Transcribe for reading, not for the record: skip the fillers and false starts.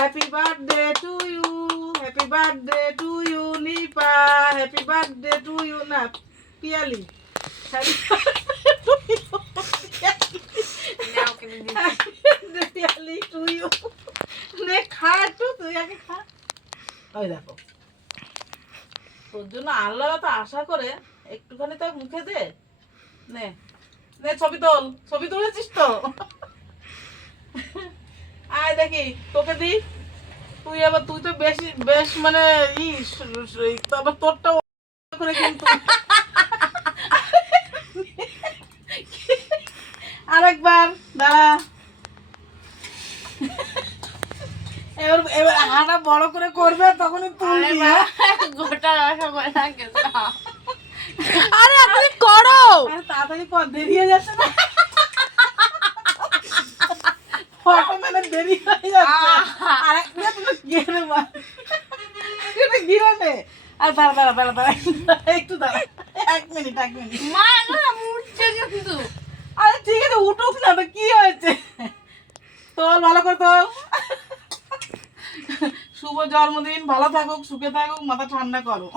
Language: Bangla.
Happy birthday to you, happy birthday to you Nipa, happy birthday to you না Piyali, happy birthday to you Piyali to you. নে খা একটু, তুই আগে খা। ওই দেখো তোর জন্য আল্লাহ তো আশা করে একটুখানি তো মুখে দে। নে নে ছবি তোল, ছবি তুলেছিস তো? আয় দেখি তোকে দি। তুই তো বেশি বেশ মানে আবার তোরটা করে কিন্তু আরেকবার দাঁড়া। এবার এবার হাঁটা বড় করে করবে তখনই তুলবি। গোটা রাখা করে রাখে আরে আপনি করো, আরে তাড়াতাড়ি কর, দেরি হয়ে যাচ্ছে না? ফটো মানে দেরি হয়ে যাচ্ছে। আরে তুমি গিয়ে মা, তুই গিয়ে নে। আর দাঁড়া দাঁড়া দাঁড়া দাঁড়া একটু দাঁড়া, 1 মিনিট 1 মিনিট। মা না উঠছে কিন্তু। আরে ঠিক আছে উঠুক না তো, কি হয়েছে? তোল ভালো করে তোল। শুভ জন্মদিন, ভালো থাকুক, সুখে থাকুক, মাথা ঠান্ডা করো।